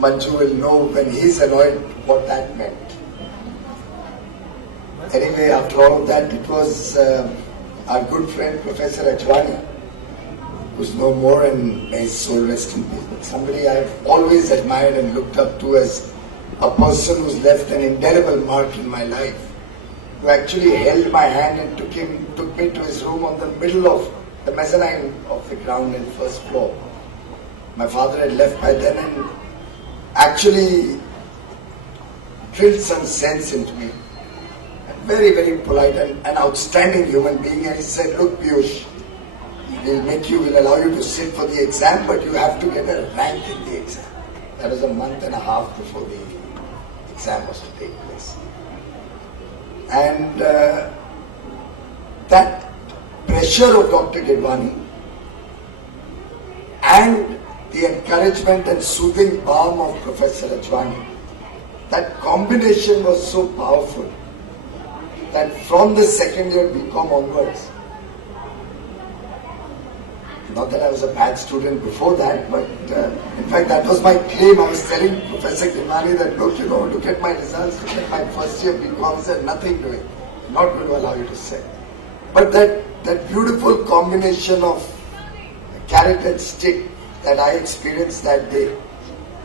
Manju will know when he's annoyed what that meant. Anyway, after all of that, it was our good friend Professor Ajwani, who's no more and may his soul rest in peace. But somebody I've always admired and looked up to as a person who's left an indelible mark in my life, who actually held my hand and took me to his room on the middle of the mezzanine of the ground and first floor. My father had left by then and actually drilled some sense into me. A very, very polite and an outstanding human being. And he said, look, Piyush, we'll allow you to sit for the exam, but you have to get a rank in the exam. That was a month and a half before the exam was to take place. And that pressure of Dr. Gidwani and the encouragement and soothing balm of Professor Ajwani, that combination was so powerful that from the second year BCom onwards, not that I was a bad student before that, but in fact that was my claim. I was telling Professor Gidwani that, look at my results, look at my first year BCom. He said, nothing doing, I'm not going to allow you to say. But that beautiful combination of carrot and stick that I experienced that day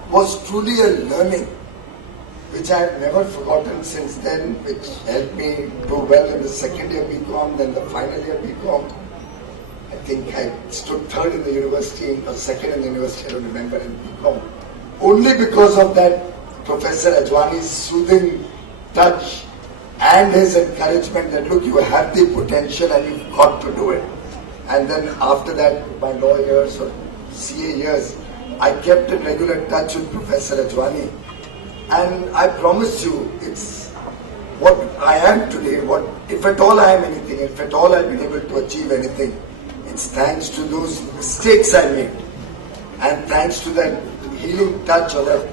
was truly a learning which I have never forgotten since then, which helped me do well in the second year BCom, then the final year BCom. I think I stood third in the university, or second in the university, I don't remember, in BCom. Only because of that Professor Ajwani's soothing touch and his encouragement that, look, you have the potential and you've got to do it. And then after that, my law years or CA years, I kept in regular touch with Professor Ajwani. And I promise you, it's what I am today, if at all I am anything, if at all I've been able to achieve anything, it's thanks to those mistakes I made, and thanks to that healing touch or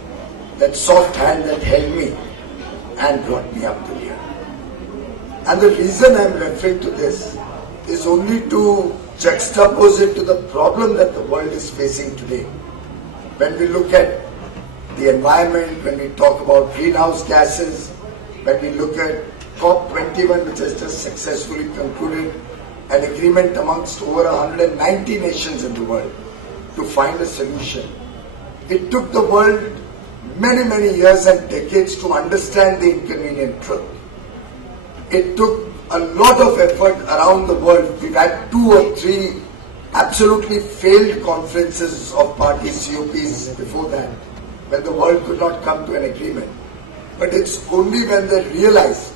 that soft hand that held me and brought me up to here. And the reason I'm referring to this is only to juxtapose it to the problem that the world is facing today. When we look at the environment, when we talk about greenhouse gases, when we look at COP21, which has just successfully concluded an agreement amongst over 190 nations in the world to find a solution. It took the world many, many years and decades to understand the inconvenient truth. It took a lot of effort around the world. We've had 2 or 3 absolutely failed conferences of parties, COPs before that, when the world could not come to an agreement. But it's only when they realized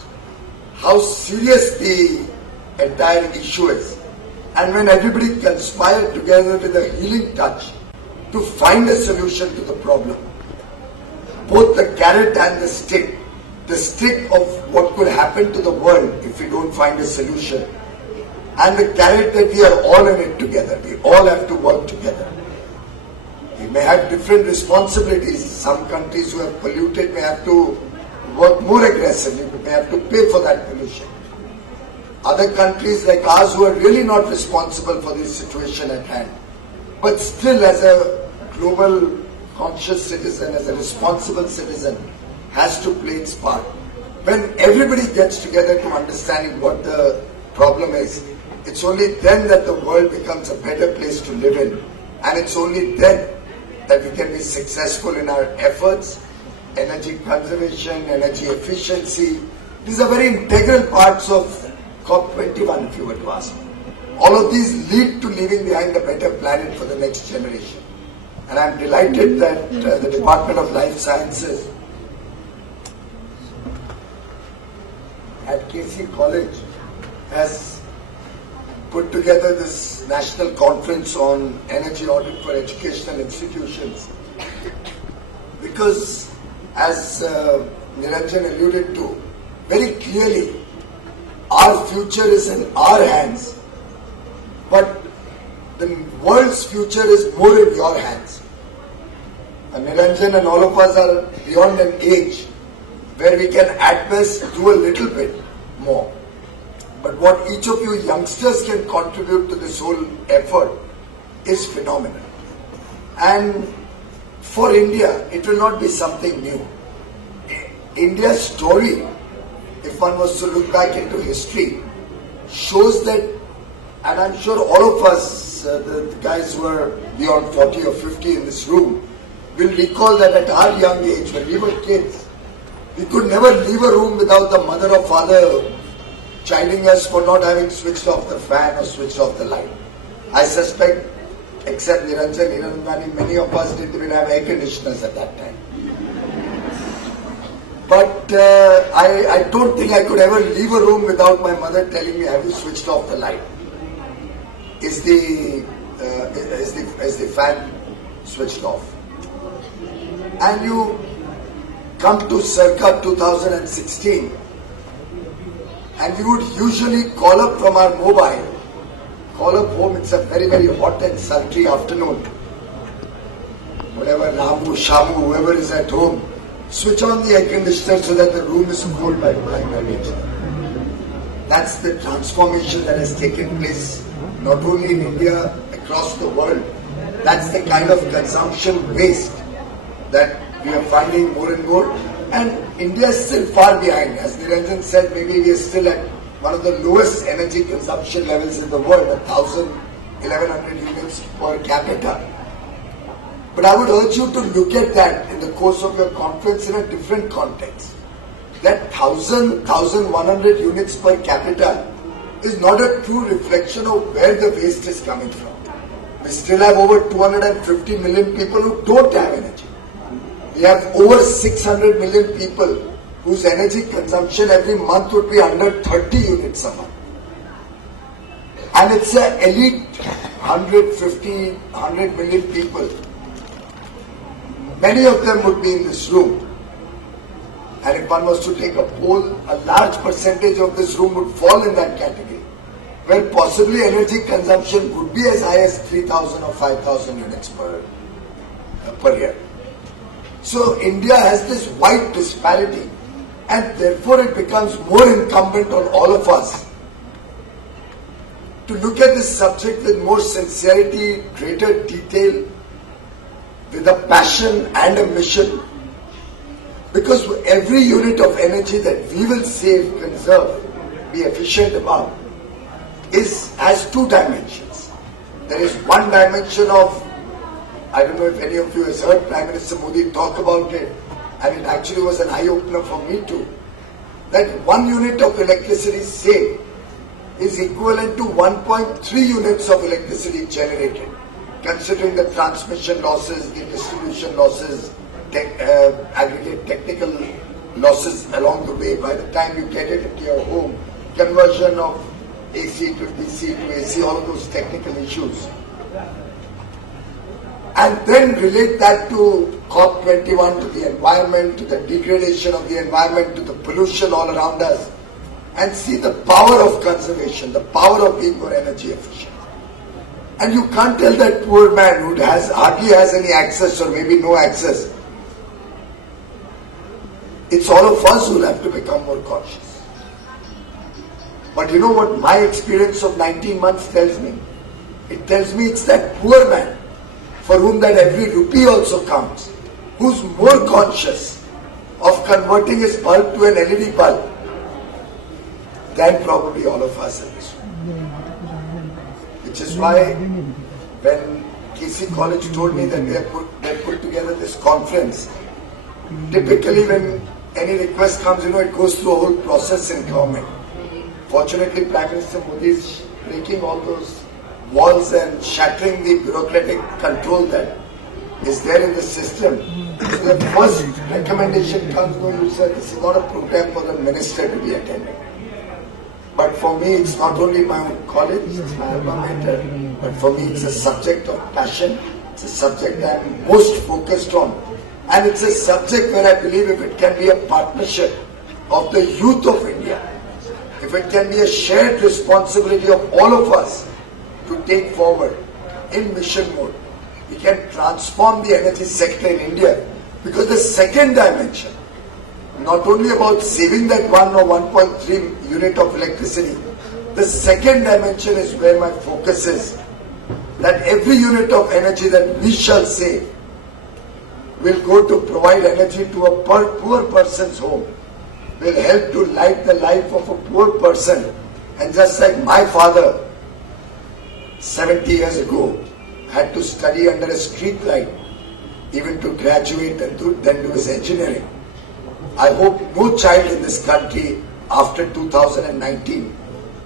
how serious the entire issue is, and when everybody conspired together with a healing touch to find a solution to the problem, both the carrot and the stick of what could happen to the world if we don't find a solution, and the carrot that we are all in it together, we all have to work together. We may have different responsibilities. Some countries who have polluted may have to work more aggressively, we may have to pay for that pollution. Other countries like ours who are really not responsible for this situation at hand, but still as a global conscious citizen, as a responsible citizen, has to play its part. When everybody gets together to understanding what the problem is, it's only then that the world becomes a better place to live in, and it's only then that we can be successful in our efforts. Energy conservation, energy efficiency, these are very integral parts of COP21, if you were to ask me. All of these lead to leaving behind a better planet for the next generation. And I'm delighted that the Department of Life Sciences at KC College has put together this national conference on energy audit for educational institutions. Because, as Niranjan alluded to, very clearly, our future is in our hands, but the world's future is more in your hands. And Niranjan and all of us are beyond an age where we can at best do a little bit more. But what each of you youngsters can contribute to this whole effort is phenomenal. And For India, it will not be something new. India's story, if one was to look back into history, shows that, and I'm sure all of us, the guys who are beyond 40 or 50 in this room, will recall that at our young age, when we were kids, we could never leave a room without the mother or father chiding us for not having switched off the fan or switched off the light. I suspect, except Niranjan, many of us didn't even have air conditioners at that time. But I don't think I could ever leave a room without my mother telling me, have you switched off the light? Is the fan switched off? And you come to circa 2016 and we would usually call up from our mobile, call up home, it's a very, very hot and sultry afternoon. Whatever, Ramu, Shamu, whoever is at home, switch on the air conditioner so that the room is cooled by nature. That's the transformation that has taken place not only in India, across the world. That's the kind of consumption waste that we are finding more and more. And India is still far behind. As Niranjan said, maybe we are still at one of the lowest energy consumption levels in the world, 1,100 units per capita. But I would urge you to look at that in the course of your conference in a different context. That 1,100 units per capita is not a true reflection of where the waste is coming from. We still have over 250 million people who don't have energy. We have over 600 million people whose energy consumption every month would be under 30 units a month. And it's an elite 100 million people. Many of them would be in this room. And if one was to take a poll, a large percentage of this room would fall in that category, where possibly energy consumption could be as high as 3,000 or 5,000 units per year. So India has this wide disparity, and therefore it becomes more incumbent on all of us to look at this subject with more sincerity, greater detail, with a passion and a mission. Because every unit of energy that we will save, conserve, be efficient about, has two dimensions. There is one dimension of, I don't know if any of you has heard Prime Minister Modi talk about it, and it actually was an eye-opener for me too, that 1 unit of electricity saved is equivalent to 1.3 units of electricity generated, considering the transmission losses, the distribution losses, aggregate technical losses along the way by the time you get it into your home, conversion of AC to DC to AC, all of those technical issues. And then relate that to COP21, to the environment, to the degradation of the environment, to the pollution all around us, and see the power of conservation, the power of being more energy efficient. And you can't tell that poor man who hardly has any access or maybe no access. It's all of us who will have to become more conscious. But you know what my experience of 19 months tells me? It tells me it's that poor man for whom that every rupee also counts, who's more conscious of converting his bulb to an LED bulb than probably all of us in this room. Which is why when KC College told me that they put together this conference, typically when any request comes, it goes through a whole process in government. Fortunately, Prime Minister Modi is breaking all those walls and shattering the bureaucratic control that is there in the system. So the first recommendation comes, no, you said this is not a program for the minister to be attending. But for me, it's not only my own college, it's my alma mater, but for me it's a subject of passion, it's a subject I'm most focused on. And it's a subject where I believe if it can be a partnership of the youth of India, if it can be a shared responsibility of all of us to take forward in mission mode, we can transform the energy sector in India. Because the second dimension, not only about saving that 1 or 1.3 unit of electricity, the second dimension is where my focus is, that every unit of energy that we shall save will go to provide energy to a poor person's home, will help to light the life of a poor person. And just like my father, 70 years ago, had to study under a street light, even to graduate and then do his engineering. I hope no child in this country after 2019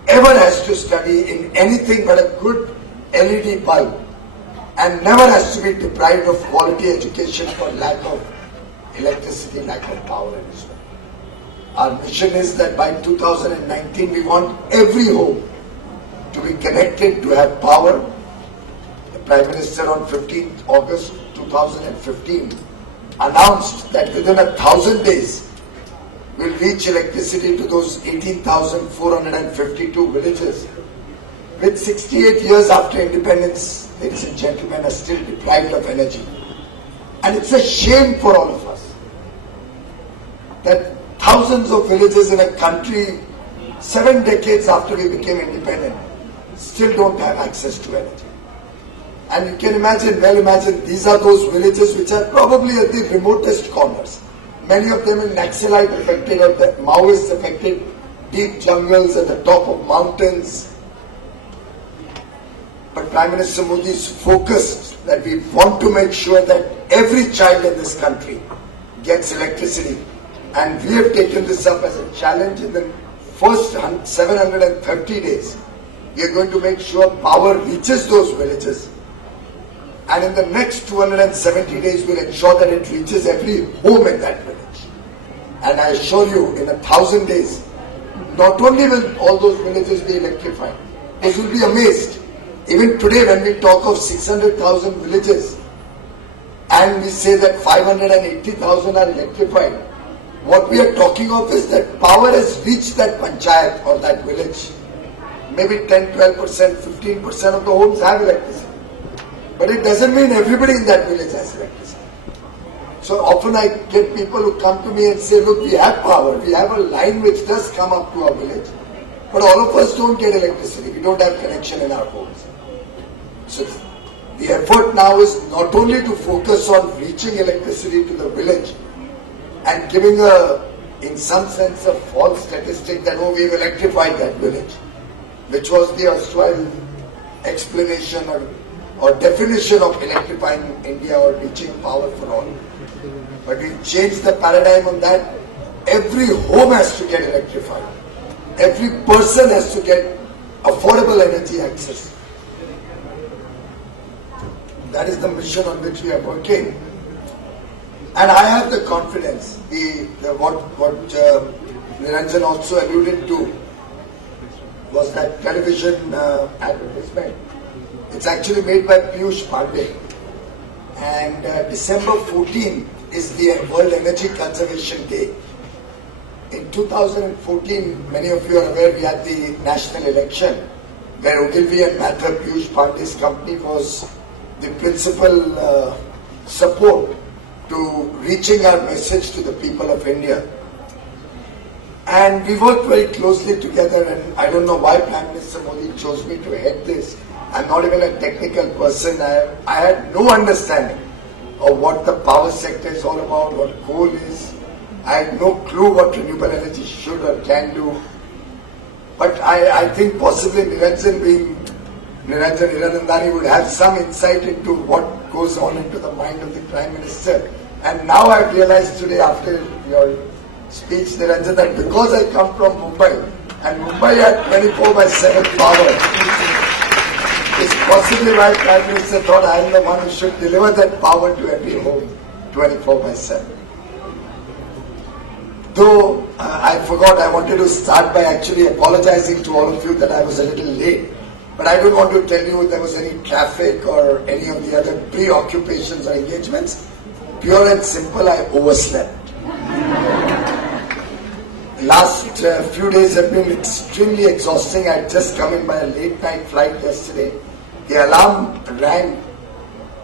ever has to study in anything but a good LED bulb and never has to be deprived of quality education for lack of electricity, lack of power in Israel. Our mission is that by 2019 we want every home to be connected, to have power. The Prime Minister on 15th August 2015 announced that within 1,000 days we'll reach electricity to those 18,452 villages. With 68 years after independence, ladies and gentlemen, are still deprived of energy. And it's a shame for all of us that thousands of villages in a country 7 decades after we became independent still don't have access to energy. And you can imagine, well imagine, these are those villages which are probably at the remotest corners. Many of them in Naxalite affected or the Maoist affected, deep jungles at the top of mountains. But Prime Minister Modi is focused that we want to make sure that every child in this country gets electricity. And we have taken this up as a challenge. In the first 730 days, we are going to make sure power reaches those villages. And in the next 270 days, we'll ensure that it reaches every home in that village. And I assure you, in 1,000 days, not only will all those villages be electrified, but you'll be amazed. Even today, when we talk of 600,000 villages, and we say that 580,000 are electrified, what we are talking of is that power has reached that panchayat or that village. Maybe 10, 12%, 15% of the homes have electricity. But it doesn't mean everybody in that village has electricity. So often I get people who come to me and say, look, we have power, we have a line which does come up to our village, but all of us don't get electricity, we don't have connection in our homes. So the effort now is not only to focus on reaching electricity to the village and giving in some sense, a false statistic that, oh, we've electrified that village, which was the erstwhile explanation or definition of electrifying India or reaching power for all. But we changed the paradigm on that. Every home has to get electrified. Every person has to get affordable energy access. That is the mission on which we are working. And I have the confidence, what Niranjan also alluded to was that television advertisement. It's actually made by Piyush Pandey. And December 14 is the World Energy Conservation Day. In 2014, many of you are aware, we had the national election where Ogilvy and Mather, Piyush Pandey's company, was the principal support to reaching our message to the people of India. And we worked very closely together, and I don't know why Prime Minister Modi chose me to head this. I'm not even a technical person. I had no understanding of what the power sector is all about, what coal is. I had no clue what renewable energy should or can do. But I think possibly Niranjan Hiranandani would have some insight into what goes on into the mind of the Prime Minister. And now I've realized today after your speech, Niranjan, that because I come from Mumbai, and Mumbai had 24/7 power, is possibly why Prime Minister thought I am the one who should deliver that power to every home 24/7. Though I forgot, I wanted to start by actually apologizing to all of you that I was a little late. But I don't want to tell you there was any traffic or any of the other preoccupations or engagements. Pure and simple, I overslept. Last few days have been extremely exhausting. I had just come in by a late night flight yesterday. The alarm rang,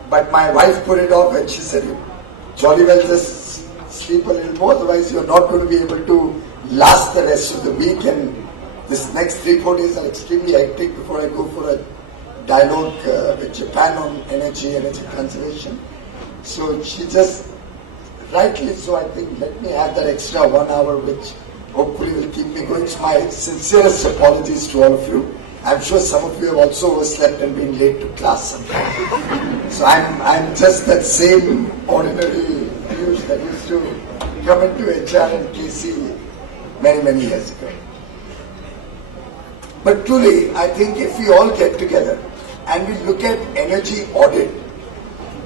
but my wife put it off and she said, jolly well just sleep a little more, otherwise you're not going to be able to last the rest of the week, and this next 3-4 days are extremely hectic before I go for a dialogue with Japan on energy conservation. So she just rightly so, I think, let me have that extra 1 hour, which hopefully will keep me going. It's my sincerest apologies to all of you. I'm sure some of you have also overslept and been late to class sometimes. So I'm just that same ordinary Piyush that used to come into HR and KC many years ago. But truly, I think if we all get together and we look at energy audit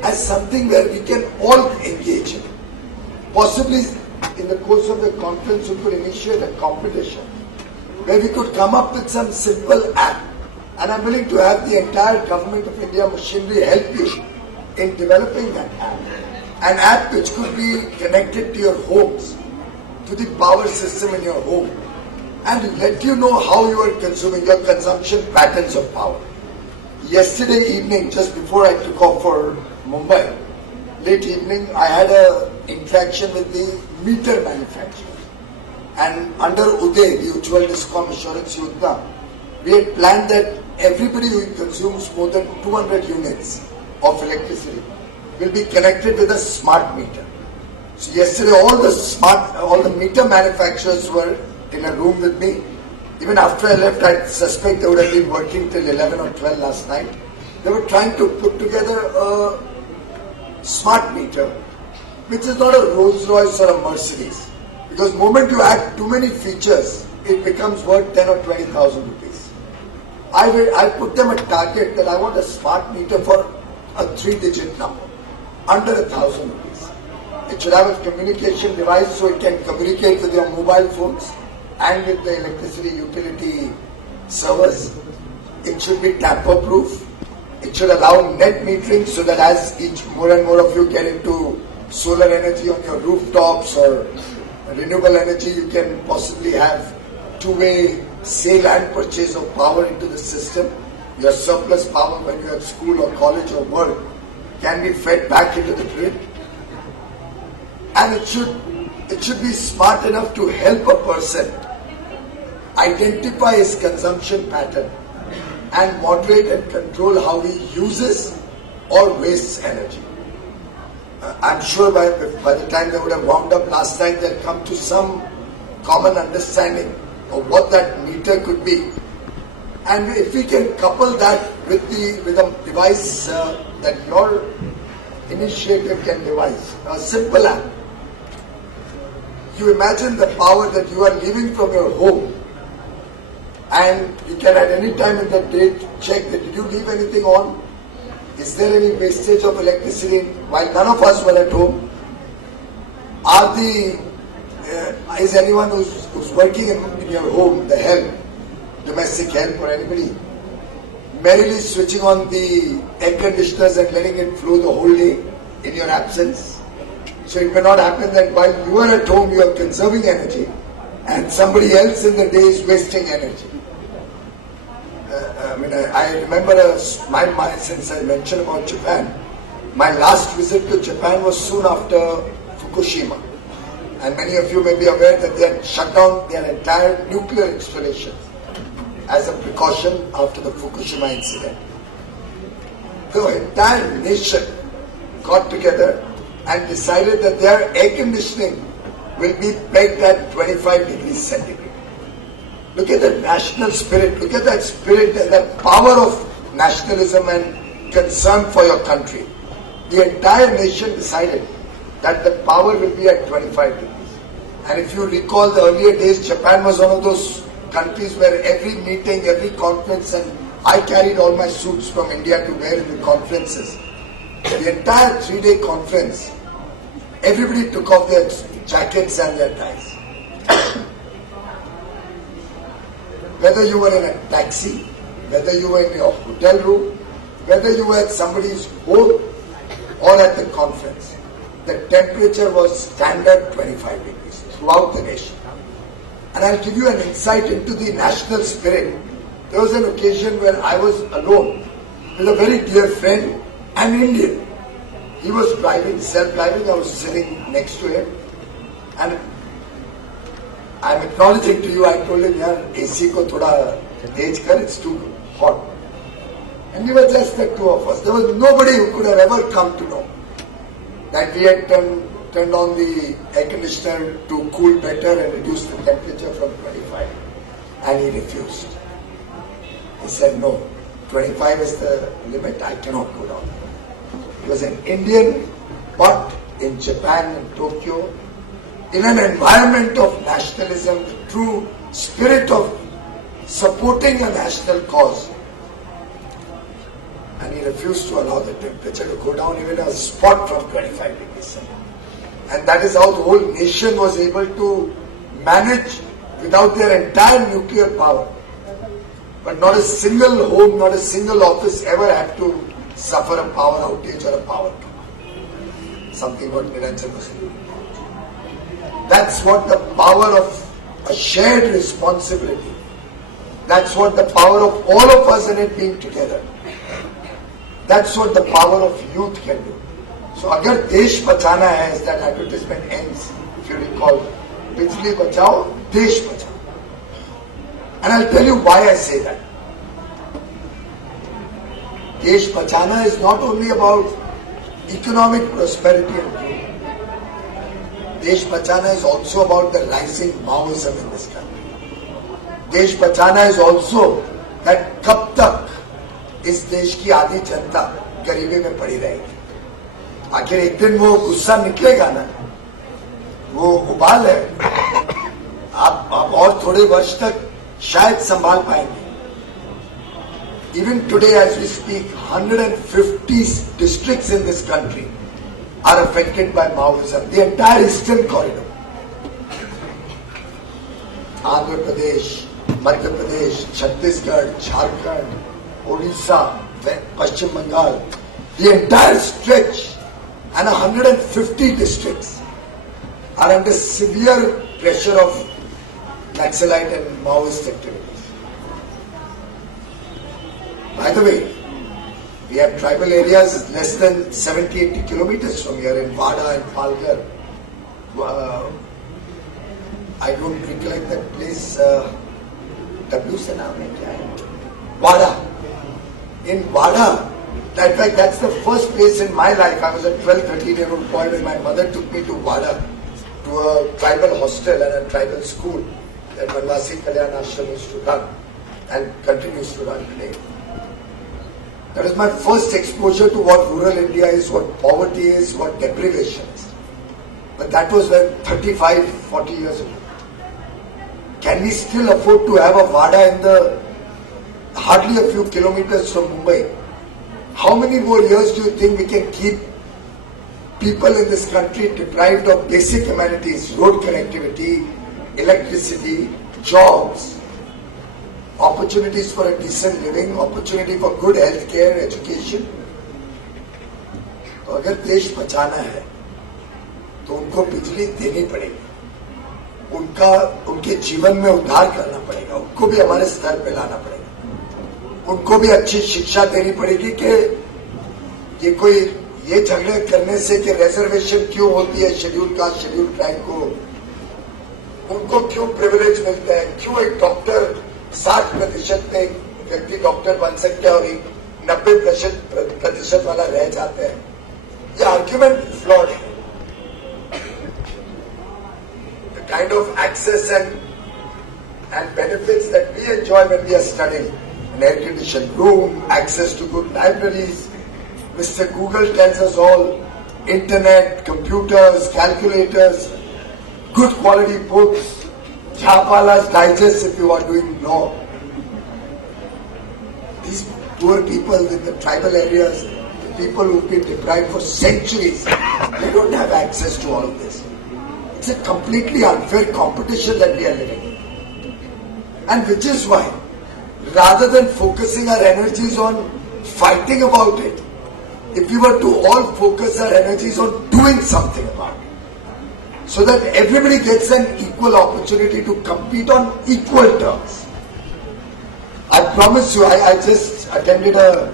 as something where we can all engage in, possibly in the course of the conference we could initiate a competition where we could come up with some simple app, and I'm willing to have the entire government of India machinery help you in developing that app. An app which could be connected to your homes, to the power system in your home, and let you know how you are consuming, your consumption patterns of power. Yesterday evening, just before I took off for Mumbai, late evening, I had an interaction with the meter manufacturer. And under Uday, the Ujjwal Discom Assurance Yojana, we had planned that everybody who consumes more than 200 units of electricity will be connected with a smart meter. So yesterday, all the meter manufacturers were in a room with me. Even after I left, I suspect they would have been working till 11 or 12 last night. They were trying to put together a smart meter, which is not a Rolls Royce or a Mercedes. Because the moment you add too many features, it becomes worth 10 or 20,000 rupees. I put them a target that I want a smart meter for a 3-digit number, under 1,000 rupees. It should have a communication device so it can communicate with your mobile phones and with the electricity utility servers. It should be tamper-proof. It should allow net metering so that as more and more of you get into solar energy on your rooftops or renewable energy, you can possibly have two-way sale and purchase of power into the system. Your surplus power when you're at school or college or work can be fed back into the grid. And it should be smart enough to help a person identify his consumption pattern and moderate and control how he uses or wastes energy. I'm sure by the time they would have wound up last night, they'll come to some common understanding of what that meter could be. And if we can couple that with a device that your initiative can devise, a simple app. You imagine the power that you are leaving from your home, and you can at any time in the day check that did you leave anything on? Is there any wastage of electricity while none of us were at home? Is anyone who's working in your home, the help, domestic help or anybody, merrily switching on the air conditioners and letting it flow the whole day in your absence? So it may not happen that while you are at home you are conserving energy and somebody else in the day is wasting energy. I remember since I mentioned about Japan, my last visit to Japan was soon after Fukushima. And many of you may be aware that they had shut down their entire nuclear installations as a precaution after the Fukushima incident. The entire nation got together and decided that their air conditioning will be pegged at 25 degrees centigrade. Look at the national spirit, look at that spirit and that power of nationalism and concern for your country. The entire nation decided that the power will be at 25 degrees. And if you recall the earlier days, Japan was one of those countries where every meeting, every conference, and I carried all my suits from India to wear in the conferences. The entire 3-day conference, everybody took off their jackets and their ties. Whether you were in a taxi, whether you were in your hotel room, whether you were at somebody's home or at the conference, the temperature was standard 25 degrees throughout the nation. And I'll give you an insight into the national spirit. There was an occasion where I was alone with a very dear friend, an Indian. He was driving, self-driving, I was sitting next to him. And I'm acknowledging to you, I told him, yaar, AC ko thoda tej kar, it's too hot. And we were just the two of us. There was nobody who could have ever come to know that we had done turned on the air conditioner to cool better and reduce the temperature from 25. And he refused. He said, no, 25 is the limit, I cannot go down. He was an Indian, but in Japan and Tokyo, in an environment of nationalism, the true spirit of supporting a national cause. And he refused to allow the temperature to go down even a spot from 25 degrees. And that is how the whole nation was able to manage without their entire nuclear power. But not a single home, not a single office ever had to suffer a power outage or a power cut. Something what Niranjan was doing. That's what the power of a shared responsibility. That's what the power of all of us in it being together. That's what the power of youth can do. So, agar Desh Bachana hai, as that advertisement ends, if you recall, Bijli Bachao, Desh Bachao. And I'll tell you why I say that. Desh Bachana is not only about economic prosperity and growth. Desh Bachana is also about the rising Maoism in this country. Desh Bachana is also that kab tak इस देश की आधी जनता गरीबी में पड़ी रहेगी. आखिर एक दिन वो गुस्सा निकलेगा ना, वो उबाल है, आप और थोड़े वर्ष तक शायद संभाल पाएंगे. Even today as we speak, 150 districts in this country are affected by Maoism. The entire eastern corridor. Andhra Pradesh, Madhya Pradesh, Chhattisgarh, Jharkhand, Odisha, Paschim Bengal, the entire stretch and 150 districts are under severe pressure of Naxalite and Maoist activities. By the way, we have tribal areas less than 70-80 kilometers from here in Vada and Palghar. I don't recollect that place. W se naam hai kya hai? Vada. In Vada, in fact, that's the first place in my life. I was a 12, 13-year-old boy when my mother took me to Vada, to a tribal hostel and a tribal school that Manvasi Kalyan Ashram used to run and continues to run today. That was my first exposure to what rural India is, what poverty is, what deprivation is. But that was when 35, 40 years ago. Can we still afford to have a Vada in the hardly a few kilometers from Mumbai? How many more years do you think we can keep people in this country deprived of basic amenities, road connectivity, electricity, jobs, opportunities for a decent living, opportunity for good health care, education? तो अगर देश बचाना है तो उनको बिजली देनी पड़ेगी, उनके जीवन में उद्धार करना पड़ेगा, उनको भी हमारे स्तर पे लाना पड़ेगा, उनको भी अच्छी शिक्षा देनी पड़ेगी कि ये झगड़े करने से कि रिजर्वेशन क्यों होती है शेड्यूल कास्ट शेड्यूल ट्राइब को, उनको क्यों प्रिविलेज मिलता है, क्यों एक डॉक्टर 60% में व्यक्ति डॉक्टर बन सकते हैं और 90% वाला रह जाते हैं. ये आर्ग्यूमेंट फ्लॉड है. The kind of access and benefits that we enjoy when we are studying, an air-conditioned room, access to good libraries. Mr. Google tells us all, internet, computers, calculators, good quality books, Jhapala's digest if you are doing law. These poor people in the tribal areas, the people who've been deprived for centuries, they don't have access to all of this. It's a completely unfair competition that we are living in. And which is why, rather than focusing our energies on fighting about it, if we were to all focus our energies on doing something about it, so that everybody gets an equal opportunity to compete on equal terms. I promise you, I just attended a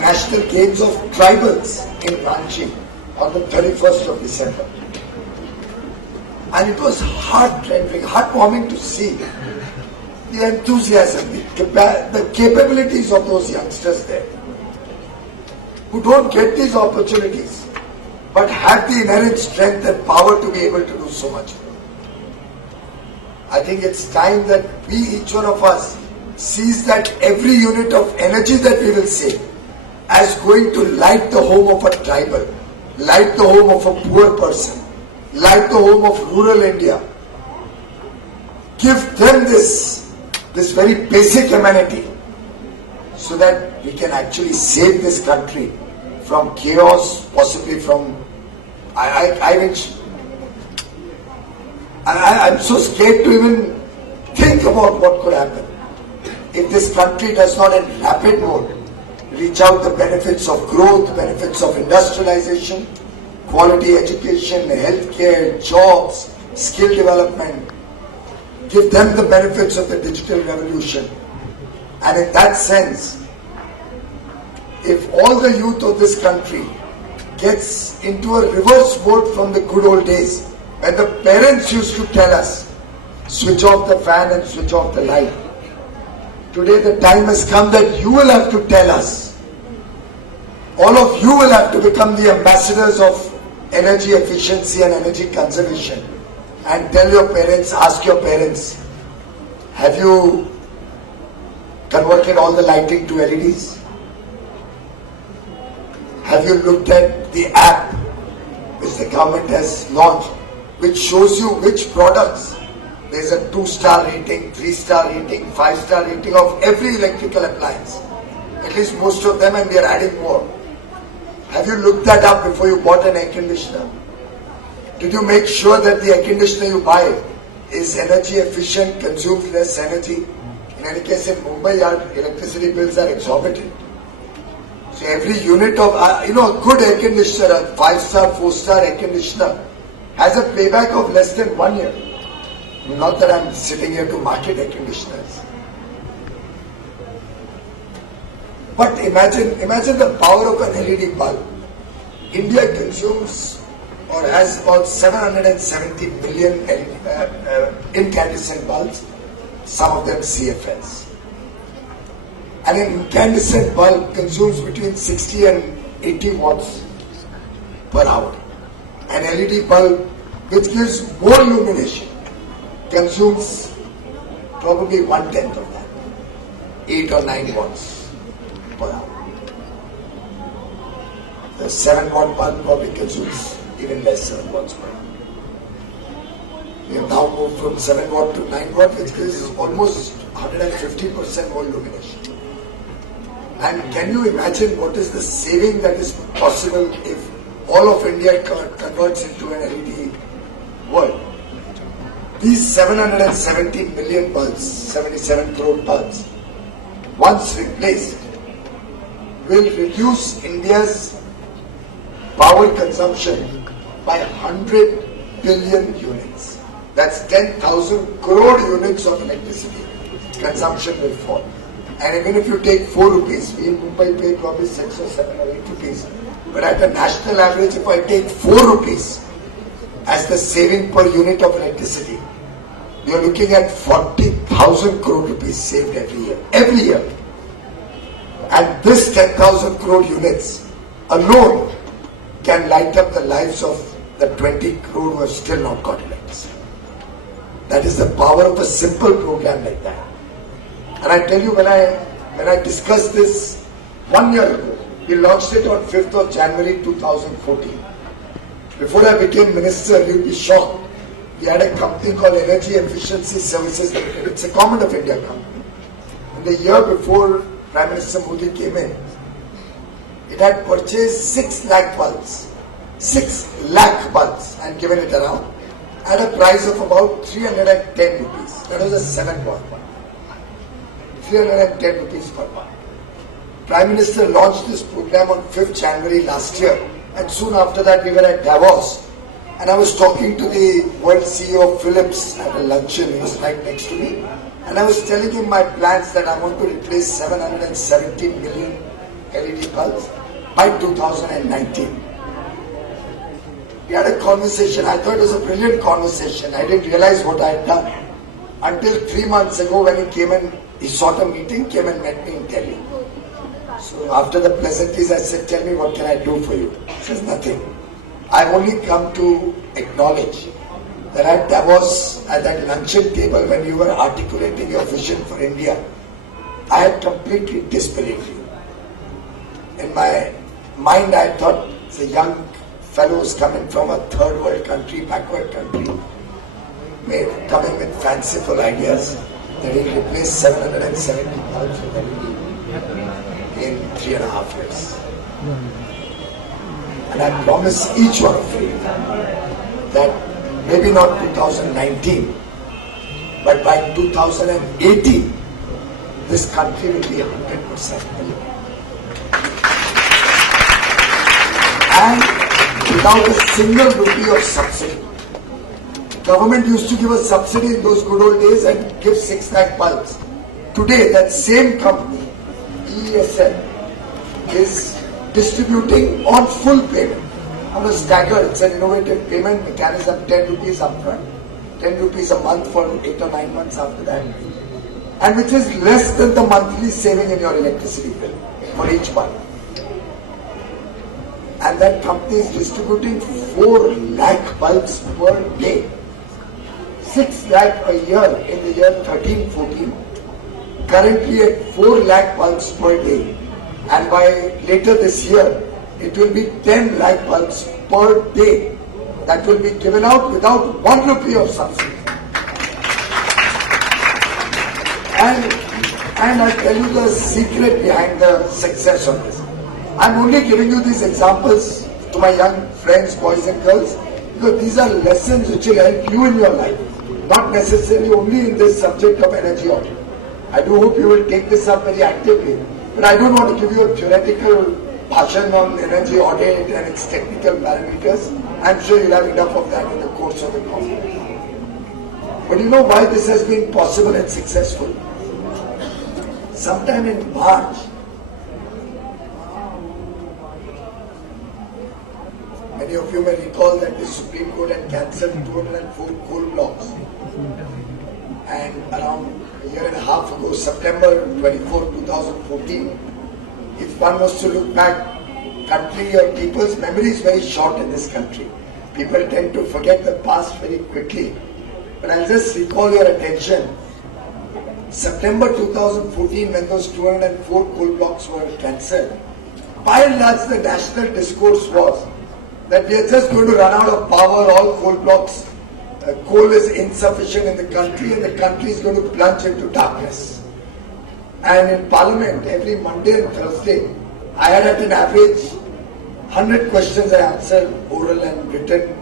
national games of tribals in Ranchi on the 31st of December. And it was heart-rending, heartwarming to see the enthusiasm, the capabilities of those youngsters there, who don't get these opportunities but have the inherent strength and power to be able to do so much more. I think it's time that we, each one of us, sees that every unit of energy that we will save as going to light the home of a tribal, light the home of a poor person, light the home of rural India. Give them this very basic amenity so that we can actually save this country from chaos, possibly from... I'm so scared to even think about what could happen if this country does not in rapid mode reach out the benefits of growth, benefits of industrialization, quality education, healthcare, jobs, skill development, give them the benefits of the digital revolution. And in that sense, if all the youth of this country gets into a reverse mode from the good old days, when the parents used to tell us, switch off the fan and switch off the light. Today the time has come that you will have to tell us. All of you will have to become the ambassadors of energy efficiency and energy conservation. And tell your parents, ask your parents, have you converted all the lighting to LEDs? Have you looked at the app which the government has launched, which shows you which products? There's a 2-star rating, 3-star rating, 5-star rating of every electrical appliance. At least most of them, and we are adding more. Have you looked that up before you bought an air conditioner? Did you make sure that the air conditioner you buy is energy efficient, consumes less energy? In any case, in Mumbai, our electricity bills are exorbitant. So every unit of, a good air conditioner, a 5-star, 4-star air conditioner, has a payback of less than 1 year. Not that I'm sitting here to market air conditioners. But imagine the power of an LED bulb. India consumes or has about 770 million incandescent bulbs, some of them CFLs. And an incandescent bulb consumes between 60 and 80 watts per hour. An LED bulb which gives more illumination consumes probably 1/10 of that, 8 or 9 watts per hour. The 7-watt bulb probably consumes even less, 7 watts per hour. We have now moved from 7 watt to 9 watt, which gives almost 150% more illumination. And can you imagine what is the saving that is possible if all of India converts into an LED world? These 770 million bulbs, 77 crore bulbs, once replaced, will reduce India's power consumption by 100 billion units. That's 10,000 crore units of electricity. Consumption will fall. And even if you take 4 rupees, we in Mumbai pay probably 6 or 7 or 8 rupees. But at a national average, if I take 4 rupees as the saving per unit of electricity, you're looking at 40,000 crore rupees saved every year. Every year. And this 10,000 crore units alone can light up the lives of the 20 crore who have still not got electricity. That is the power of a simple program like that. And I tell you, when I discussed this 1 year ago, we launched it on 5th of January 2014. Before I became minister, you'll be shocked. We had a company called Energy Efficiency Services Limited. It's a Government of India company. In the year before Prime Minister Modi came in, it had purchased 6 lakh bulbs. 6 lakh bulbs and given it around at a price of about 310 rupees. That was a 7 watt bulb. 310 rupees per bulb. Prime Minister launched this program on 5th January last year, and soon after that we were at Davos, and I was talking to the world CEO of Philips at a luncheon. He was right next to me, and I was telling him my plans that I want to replace 770 million LED bulbs by 2019. We had a conversation. I thought it was a brilliant conversation. I didn't realize what I had done until 3 months ago when he came and he sought a meeting, came and met me in Delhi. So after the pleasantries, I said, tell me, what can I do for you? He says, nothing. I've only come to acknowledge that at Davos, at that luncheon table when you were articulating your vision for India, I had completely disbelieved you. In my mind, I thought it's a young fellows coming from a third world country, backward country, coming with fanciful ideas that will replace 770 bulbs with LED in 3.5 years. And I promise each one of you that maybe not 2019, but by 2018, this country will be 100% million. And without a single rupee of subsidy. Government used to give a subsidy in those good old days and give 6 lakh bulbs. Today, that same company, ESL, is distributing on full payment. On a staggered, it's an innovative payment mechanism, 10 rupees upfront, 10 rupees a month for 8 or 9 months after that, and which is less than the monthly saving in your electricity bill for each bulb. And that company is distributing 4 lakh bulbs per day, 6 lakh a year in the year 13-14, currently at 4 lakh bulbs per day, and by later this year, it will be 10 lakh bulbs per day that will be given out without 1 rupee of subsidy. And I tell you the secret behind the success of this. I'm only giving you these examples to my young friends, boys and girls, because these are lessons which will help you in your life, not necessarily only in this subject of energy audit. I do hope you will take this up very actively, but I don't want to give you a theoretical bhashan on energy audit and its technical parameters. I'm sure you'll have enough of that in the course of the conference. But you know why this has been possible and successful? Sometime in March, many of you may recall that the Supreme Court had cancelled 204 coal blocks. And around a year and a half ago, September 24, 2014, if one was to look back, country or people's memory is very short in this country. People tend to forget the past very quickly. But I'll just recall your attention. September 2014, when those 204 coal blocks were cancelled, by and large the national discourse was that we are just going to run out of power, all coal blocks, coal is insufficient in the country and the country is going to plunge into darkness. And in Parliament, every Monday and Thursday, I had at an average 100 questions I answered, oral and written,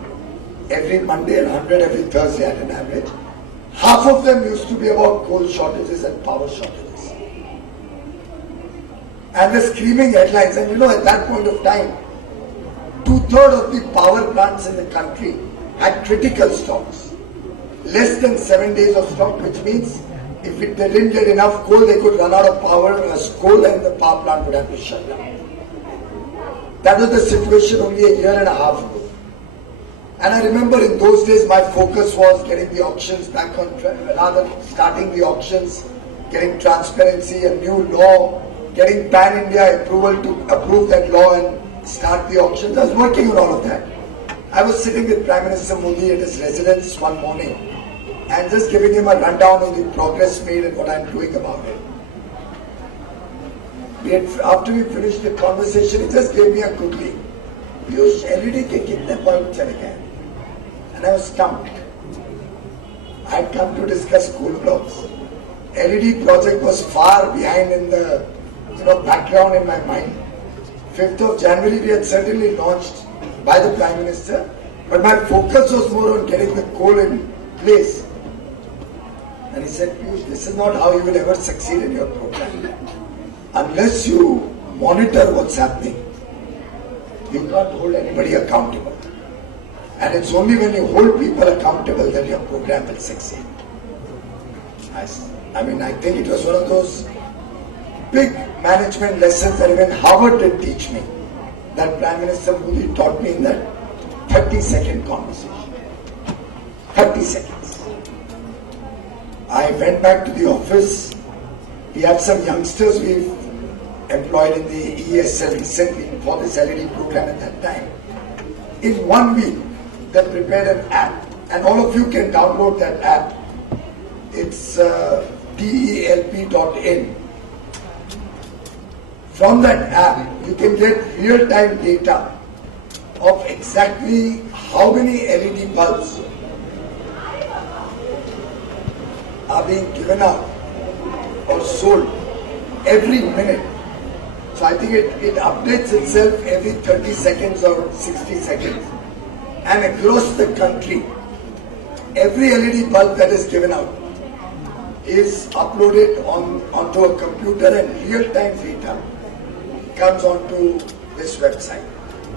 every Monday and 100 every Thursday at an average. Half of them used to be about coal shortages and power shortages. And the screaming headlines, and you know at that point of time, 2/3 of the power plants in the country had critical stocks. Less than 7 days of stock, which means if they didn't get enough coal, they could run out of power as coal and the power plant would have to shut down. That was the situation only a year and a half ago. And I remember in those days my focus was getting the auctions back on track, rather starting the auctions, getting transparency, a new law, getting pan-India approval to approve that law and start the auctions. I was working on all of that. I was sitting with Prime Minister Modi at his residence one morning and just giving him a rundown of the progress made and what I'm doing about it. After we finished the conversation, he just gave me a googly. Piyush, LED ke kitne bulb chale gaye? And I was stumped. I had come to discuss coal blocks. LED project was far behind in the background in my mind. 5th of January we had certainly launched by the Prime Minister, but my focus was more on getting the coal in place. And he said, Piyush, this is not how you will ever succeed in your program. Unless you monitor what's happening, you can't hold anybody accountable. And it's only when you hold people accountable that your program will succeed. I think it was one of those big management lessons that even Harvard did teach me, that Prime Minister Modi taught me in that 30-second conversation. 30 seconds. I went back to the office. We had some youngsters we've employed in the ESL recently for this LED program at that time. In 1 week, they prepared an app, and all of you can download that app. It's delp.in. From that app, you can get real-time data of exactly how many LED bulbs are being given out or sold every minute. So I think it updates itself every 30 seconds or 60 seconds. And across the country, every LED bulb that is given out is uploaded onto a computer, and real-time data comes onto this website.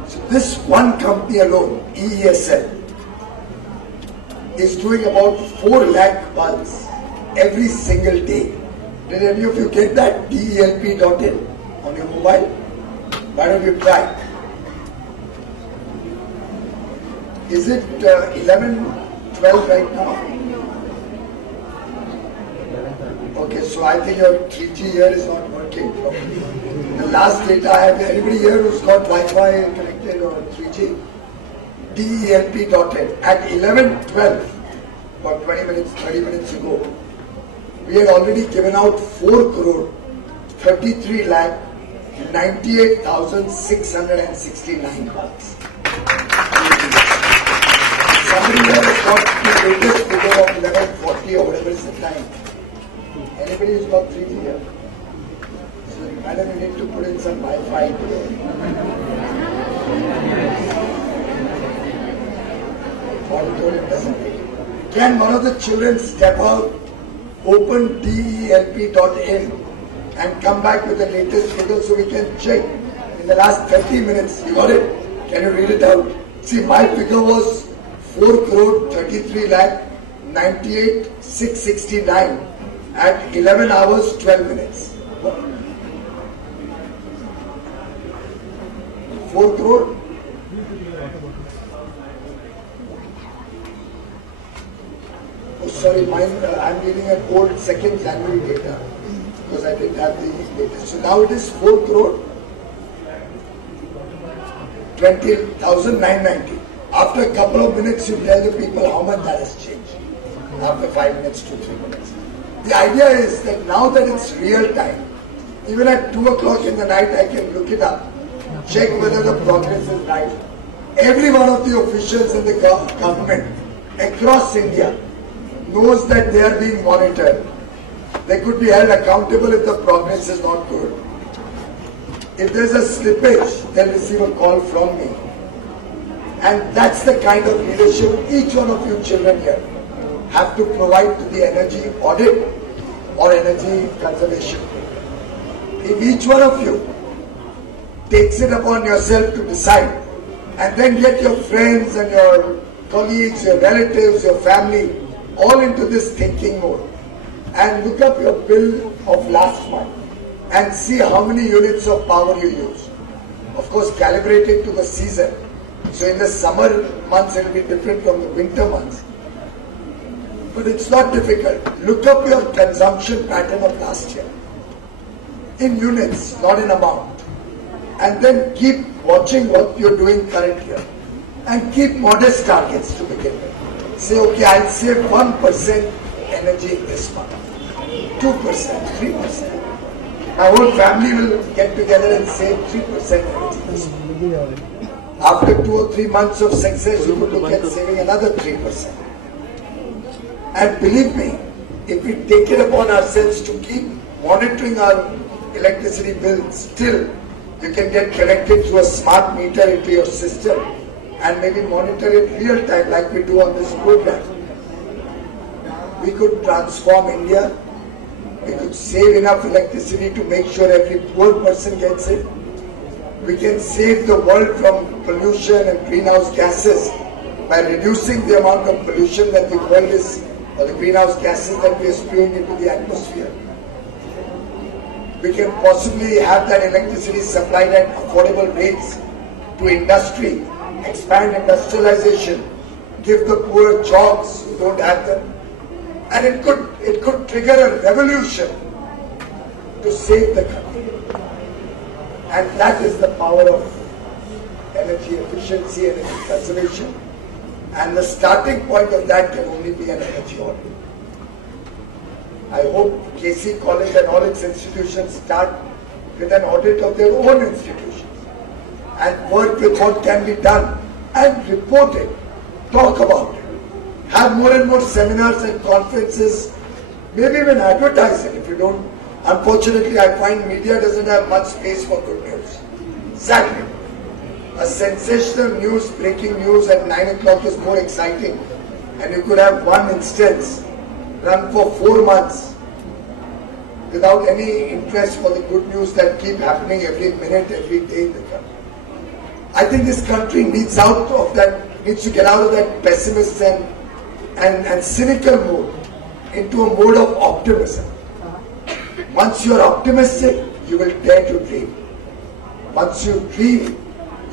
So this one company alone, EESL, is doing about 4 lakh bulbs every single day. Did any of you get that? delp.in on your mobile? Why don't you try? Is it 11, 12 right now? Okay, so I think your 3G here is not working properly. The last data I have, anybody here who's got Wi-Fi connected or 3G? delp.in. At 11:12, about 20 minutes, 30 minutes ago, we had already given out 4 crore 33 lakh 98,669 bucks. Somebody here has got the latest figure of 11:40 or whatever is the time. Anybody who's got 3G here? So, madam, you need to put in some Wi-Fi today. Auditorium doesn't make it. Can one of the children step out, open delp.in and come back with the latest figure so we can check in the last 30 minutes? You got it? Can you read it out? See, my figure was 4 crore 33 lakh 98,669 at 11 hours 12 minutes. 4 crore? Oh, sorry, mine, I'm reading an old 2nd January data because I didn't have the latest. So now it is 4 crore 20,990. After a couple of minutes, you tell the people how much that has changed. After 5 minutes to 3 minutes. The idea is that now that it's real time, even at 2 o'clock in the night, I can look it up, check whether the progress is right. Every one of the officials in the government across India knows that they are being monitored. They could be held accountable if the progress is not good. If there's a slippage, they'll receive a call from me. And that's the kind of leadership each one of you children here have to provide to the energy audit or energy conservation. If each one of you takes it upon yourself to decide and then get your friends and your colleagues, your relatives, your family all into this thinking mode and look up your bill of last month and see how many units of power you use. Of course, calibrate it to the season. So in the summer months it will be different from the winter months. But it's not difficult. Look up your consumption pattern of last year in units, not in amount. And then keep watching what you're doing current year. And keep modest targets to begin with. Say, okay, I'll save 1% energy this month. 2%, 3%. My whole family will get together and save 3% energy this month. After 2 or 3 months of success, you could look at saving another 3%. And believe me, if we take it upon ourselves to keep monitoring our electricity bill, still you can get connected through a smart meter into your system and maybe monitor it real time like we do on this program. We could transform India. We could save enough electricity to make sure every poor person gets it. We can save the world from pollution and greenhouse gases by reducing the amount of pollution that the world is, or the greenhouse gases that we are spewing into the atmosphere. We can possibly have that electricity supplied at affordable rates to industry, expand industrialization, give the poor jobs who don't have them. And it could trigger a revolution to save the country. And that is the power of energy efficiency, energy conservation, and the starting point of that can only be an energy audit. I hope KC College and all its institutions start with an audit of their own institutions and work with what can be done and report it, talk about it, have more and more seminars and conferences, maybe even advertise it if you don't. Unfortunately, I find media doesn't have much space for good news. Sadly, a sensational news, breaking news at 9 o'clock is more exciting, and you could have one instance run for 4 months without any interest for the good news that keep happening every minute, every day in the country. I think this country needs to get out of that pessimist and cynical mode into a mode of optimism. Once you are optimistic, you will dare to dream. Once you dream,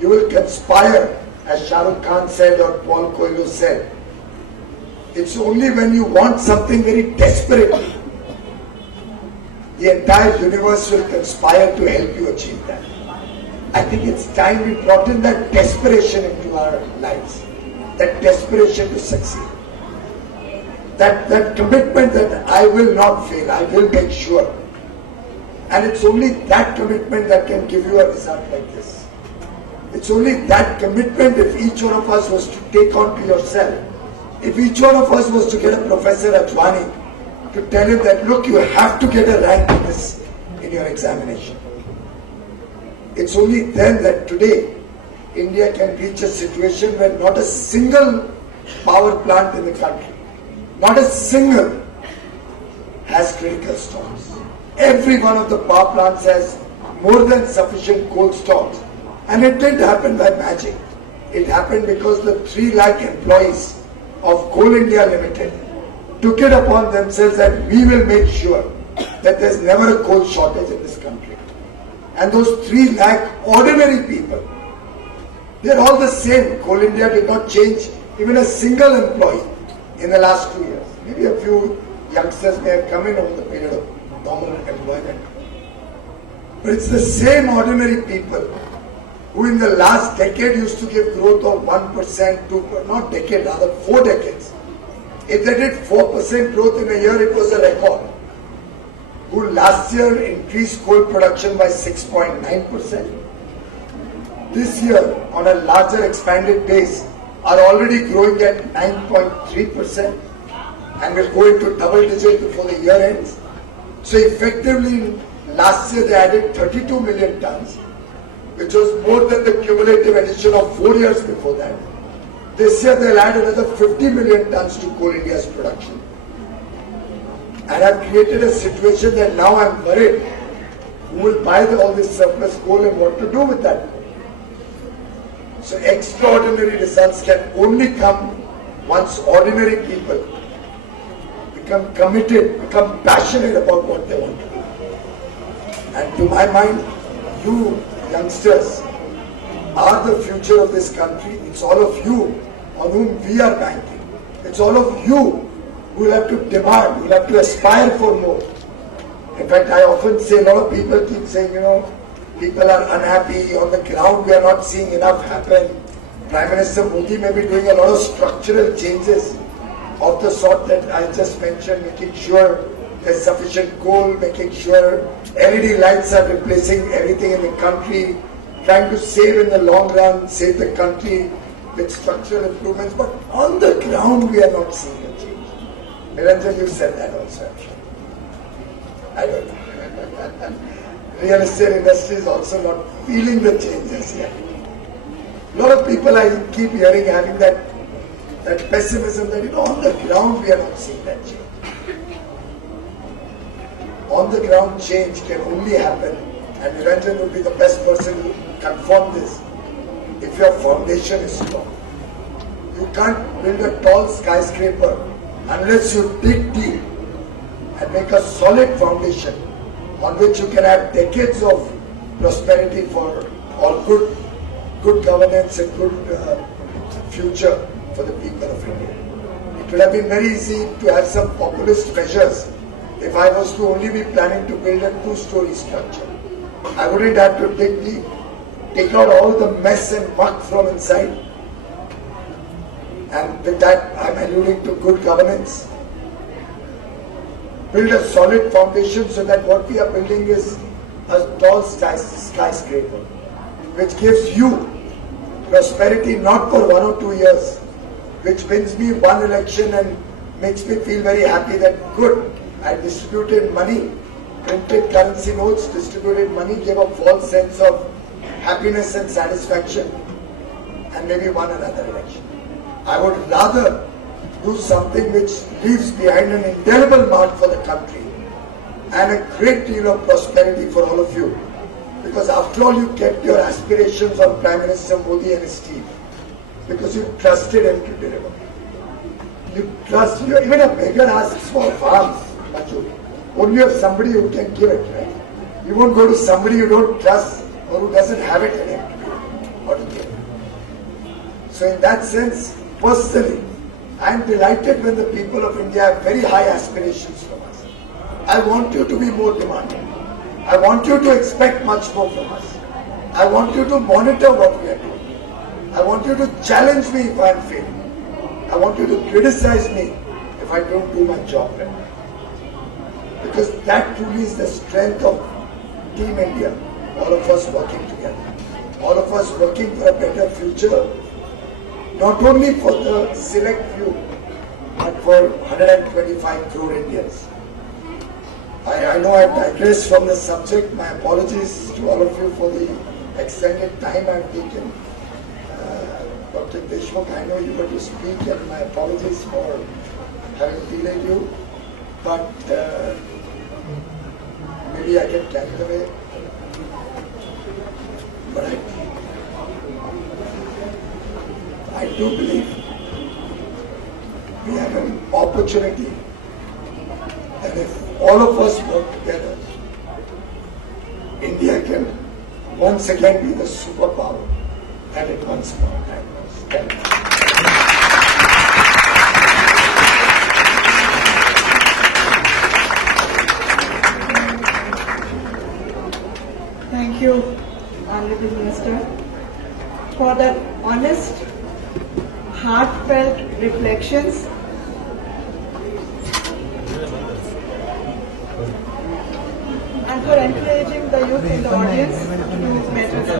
you will conspire, as Shah Rukh Khan said or Paul Coelho said. It's only when you want something very desperately, the entire universe will conspire to help you achieve that. I think it's time we brought in that desperation into our lives, that desperation to succeed, that commitment that I will not fail, I will make sure. And it's only that commitment that can give you a result like this. It's only that commitment if each one of us was to take on to yourself. If each one of us was to get a Professor Advani to tell him that, look, you have to get a rank in your examination. It's only then that today India can reach a situation where not a single power plant in the country, not a single, has critical stocks. Every one of the power plants has more than sufficient coal stocks. And it didn't happen by magic. It happened because the 3 lakh employees of Coal India Limited took it upon themselves that we will make sure that there's never a coal shortage in this country. And those 3 lakh ordinary people, they're all the same. Coal India did not change even a single employee in the last 2 years. Maybe a few youngsters may have come in over the period of normal employment. But it's the same ordinary people who in the last decade used to give growth of 1%, 2%, not decade, rather 4 decades. If they did 4% growth in a year, it was a record. Who last year increased coal production by 6.9%. This year, on a larger expanded base, are already growing at 9.3% and will go into double digit before the year ends. So effectively, last year they added 32 million tons, which was more than the cumulative addition of 4 years before that. This year they'll add another 50 million tons to Coal India's production. And I've created a situation that now I'm worried who will buy all this surplus coal and what to do with that coal. So extraordinary results can only come once ordinary people become committed, become passionate about what they want to do. And to my mind, you youngsters are the future of this country. It's all of you on whom we are banking. It's all of you who will have to demand, who will have to aspire for more. In fact, I often say, a lot of people keep saying, people are unhappy. On the ground, we are not seeing enough happen. Prime Minister Modi may be doing a lot of structural changes of the sort that I just mentioned, making sure there's sufficient coal, making sure LED lights are replacing everything in the country, trying to save in the long run, save the country with structural improvements. But on the ground, we are not seeing a change. Niranjan, you said that also, I'm sure. I don't know. Real estate industry is also not feeling the changes yet. A lot of people I keep hearing having that pessimism that, on the ground we are not seeing that change. On the ground change can only happen, and Niranjan would be the best person to confirm this, if your foundation is strong. You can't build a tall skyscraper unless you dig deep and make a solid foundation on which you can have decades of prosperity for all good governance and good future for the people of India. It would have been very easy to have some populist measures if I was to only be planning to build a 2-story structure. I wouldn't have to dig deep. take out all the mess and muck from inside. And with that, I'm alluding to good governance. Build a solid foundation so that what we are building is a tall skyscraper, which gives you prosperity not for 1 or 2 years, which wins me one election and makes me feel very happy that good, I distributed money, printed currency notes, distributed money, gave a false sense of happiness and satisfaction, and maybe won another election. I would rather do something which leaves behind an indelible mark for the country and a great deal of prosperity for all of you. Because after all, you kept your aspirations on Prime Minister Modi and his team. Because you trusted him to deliver. You trust, even a beggar asks for alms, only of somebody who can give it, right? You won't go to somebody you don't trust or who doesn't have it in him or to give it. So in that sense, personally, I am delighted when the people of India have very high aspirations from us. I want you to be more demanding. I want you to expect much more from us. I want you to monitor what we are doing. I want you to challenge me if I am failing. I want you to criticize me if I don't do my job right. Because that truly is the strength of Team India. All of us working together. All of us working for a better future. Not only for the select few, but for 125 crore Indians. I know I digressed from the subject. My apologies to all of you for the extended time I've taken. Dr. Deshmukh, I know you were to speak, and my apologies for having delayed you. But maybe I can carry it away. But I do believe we have an opportunity, and if all of us work together, India can once again be the superpower that it once upon a time was. Thank you. Thank you, Honorable Minister, for the honest, heartfelt reflections and for encouraging the youth in the audience to better